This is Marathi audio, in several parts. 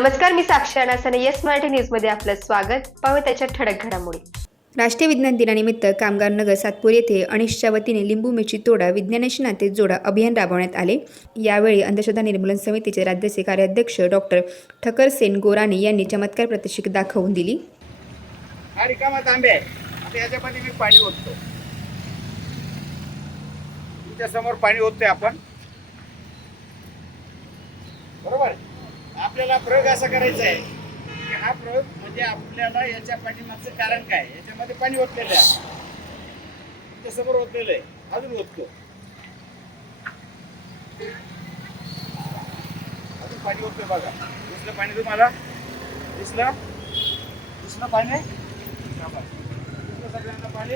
नमस्कार, मी साक्षी अनासने. येस मराठी न्यूजमध्ये आपलं स्वागत. पाहू त्याच्या ठळक घडामोडी. राष्ट्रीय विज्ञान दिनानिमित्त कामगार नगर सातपूर येथे अनिशच्या वतीने लिंबू मिरची तोडा विज्ञानाशी नाते जोडा अभियान राबवण्यात आले. यावेळी अंधश्रद्धा निर्मूलन समितीचे राज्याचे कार्याध्यक्ष डॉक्टर ठकरसेन गोराणी यांनी चमत्कार प्रात्यक्षिक दाखवून दिली. हा रिकामा तांबे आहे. आता याच्यामध्ये मी पाणी ओततो. तुमच्या समोर पाणी ओततोय आपण, बरोबर. आपल्याला प्रयोग असा करायचा आहे की हा प्रयोग म्हणजे आपल्याला याच्या पाठीमागचं कारण काय, याच्यामध्ये पाणी ओतलेलं आहे, तुमच्या समोर ओतलेलं आहे. अजून ओततो, अजून पाणी ओततोय बघा. दिसलं पाणी तुम्हाला? दिसलं पाणी? दिसलं सगळ्यांना पाणी?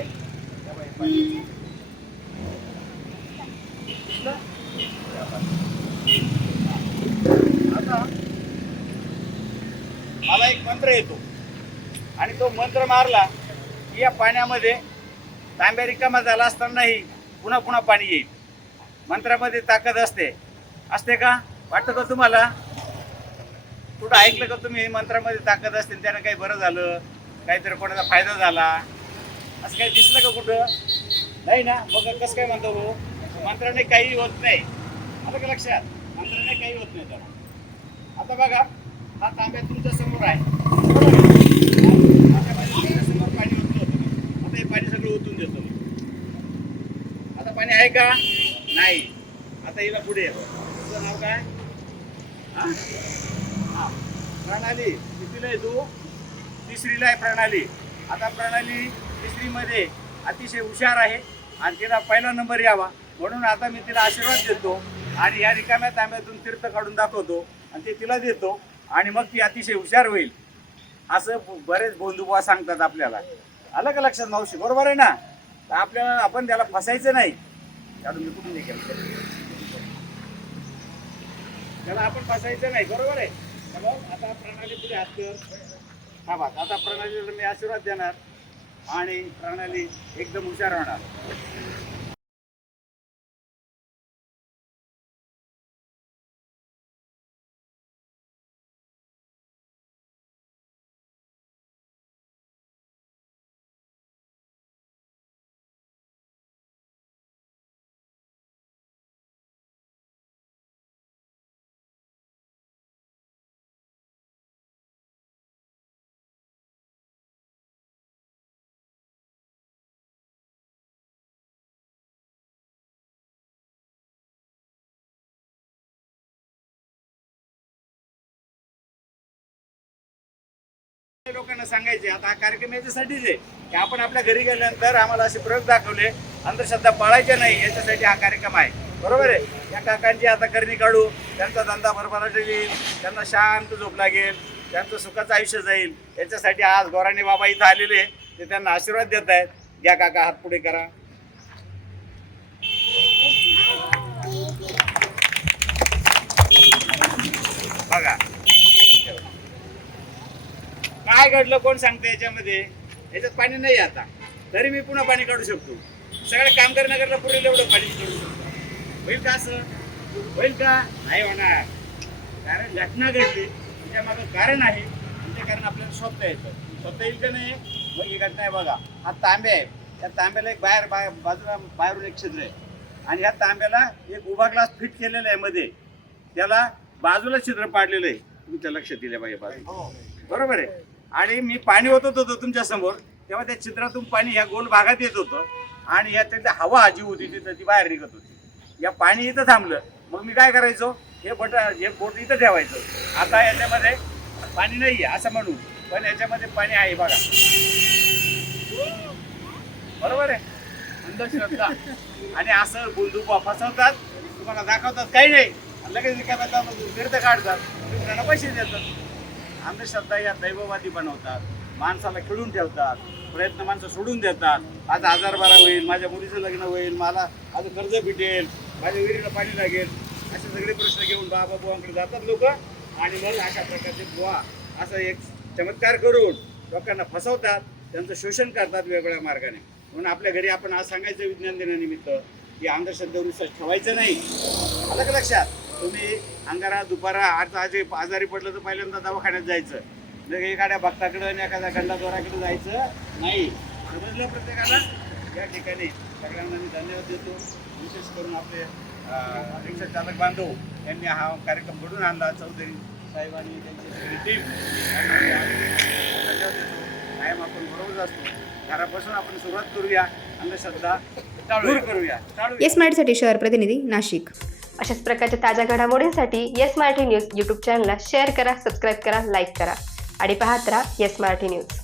आता मला एक मंत्र येतो आणि तो मंत्र मारला की या पाण्यामध्ये तांब्या रिकामा झाला असतानाही पुन्हा पुन्हा पाणी येईल. मंत्रामध्ये ताकद असते का? वाटतं का तुम्हाला? कुठं ऐकलं का तुम्ही मंत्रामध्ये ताकद असते त्यानं काही बरं झालं, काहीतरी कोणाचा फायदा झाला, असं काही दिसलं का कुठं? नाही ना. मग कसं काय म्हणतो हो? मंत्राने काही होत नाही. आलं का लक्षात? मंत्राने काही होत नाही त्याला. आता बघा, हा तांब्या तुमच्या समोर आहे, तुमच्या समोर पाणी ओतलं होतं. आता हे पाणी सगळं ओतून देतो मी. आता पाणी आहे का? नाही. आता हिला पुढे येतो. तुझं नाव काय? हा, प्रणाली. कितीला आहे तू? तिसरीला आहे प्रणाली. आता प्रणाली तिसरीमध्ये अतिशय हुशार आहे आणि तिला पहिला नंबर यावा म्हणून आता मी तिला आशीर्वाद देतो आणि या रिकाम्या तांब्यातून तीर्थ काढून दाखवतो आणि ते तिला देतो आणि मग ती अतिशय हुशार होईल, असं बरेच बंधुबुवा सांगतात आपल्याला. आलं का लक्षात मावशी? बरोबर आहे ना? तर आपल्याला आपण त्याला फसायचं नाही. त्याला मी कुठून नाही केलं, त्याला आपण फसायचं नाही, बरोबर आहे. मग आता प्रणाली पुढे हात कर. हा बघ, आता प्रणालीला मी आशीर्वाद देणार आणि प्रणाली एकदम हुशार होणार. लोकांना सांगायचे आता हा कार्यक्रम याच्यासाठीच आहे की आपण आपल्या घरी गेल्यानंतर आम्हाला असे प्रयोग दाखवले, अंधश्रद्धा पाळायच्या नाही, याच्यासाठी हा कार्यक्रम आहे. बरोबर आहे. या काकांची आता करणी काढू, त्यांचा धंदा भरभराट येईल, त्यांना शांत झोप लागेल, त्यांचं सुखाचं आयुष्य जाईल, याच्यासाठी आज गोराणे बाबा इथं आलेले ते त्यांना आशीर्वाद देत आहेत. घ्या काका, हात पुढे करा. बघा काय घडलं, कोण सांगतं याच्यामध्ये? याच्यात पाणी नाही आता, तरी मी पुन्हा पाणी काढू शकतो. सगळ्या कामगार नगरला पुरेल एवढं पाणी काढू शकतो. होईल का? असं होईल का? नाही होणार. कारण घटना घडली, त्याच्या मागं कारण आहे आणि ते कारण आपल्याला शोधता येतं येईल का नाही? मग ही घटना आहे बघा. हा तांब्या आहे, त्या तांब्याला एक बाजूला बाहेरून एक छिद्र आहे आणि ह्या तांब्याला एक उभा ग्लास फिट केलेला आहे मध्ये, त्याला बाजूला छिद्र पाडलेलं आहे. तुमच्या लक्षात दिलं पाहिजे बाजू, बरोबर आहे. आणि मी पाणी ओतत होतो तुमच्या समोर, तेव्हा त्या चित्रातून पाणी ह्या गोल भागात येत होतं आणि ह्याच्यात हवा जी होती तिथं ती बाहेर निघत होती. या पाणी इथं थांबलं, मग मी काय करायचो, हे बोट इथं ठेवायचं. आता याच्यामध्ये पाणी नाही आहे असं म्हणू, पण याच्यामध्ये पाणी आहे बघा, बरोबर आहे. अंधश्रद्धा आणि असं बंधुबुवा फसवतात, तुम्हाला दाखवतात काही नाही, लगेच रिकाम्या तीर्थ काढतात, दुसऱ्यांना पैसे देतात. अंधश्रद्धा या दैववादी बनवतात, माणसाला खिळून ठेवतात, प्रयत्न माणसं सोडून देतात. आज आजार बरा होईल, माझ्या मुलीचं लग्न होईल, मला आज कर्ज भेटेल, माझ्या विहिरीला पाणी लागेल, असे सगळे प्रश्न घेऊन बाबा बुवांकडे जातात लोक आणि मग अशा प्रकारचे बुवा असं एक चमत्कार करून लोकांना फसवतात, त्यांचं शोषण करतात वेगवेगळ्या मार्गाने. म्हणून आपल्या घरी आपण आज सांगायचं विज्ञान दिनानिमित्त की अंधश्रद्धेवर विश्वास ठेवायचं नाही. आलं का लक्षात? तुम्ही अंगारा दुपारा आजारी पडलं तर पहिल्यांदा दवाखान्यात जायचं. जर एखाद्या भक्ताकडे आणि एखाद्या गंडाद्वाराकडे जायचं नाही. समजलं प्रत्येकाला. या ठिकाणी सगळ्यांना मी धन्यवाद देतो. विशेष करून आपले रिक्षा चालक बांधव यांनी हा कार्यक्रम घडून आणला. चौधरी साहेब आणि त्यांची सगळी टीम धन्यवाद देतो. कायम आपण बरोबर असतो. घरापासून आपण सुरुवात करूया. अंधश्रद्धा दूर करूया. येस मराठीसाठी शहर प्रतिनिधी नाशिक. अशाच प्रकारच्या ताज्या घडामोडींसाठी येस मराठी न्यूज यूट्यूब चॅनलला शेअर करा, सबस्क्राईब करा, लाईक करा आणि पाहत राहा येस मराठी न्यूज.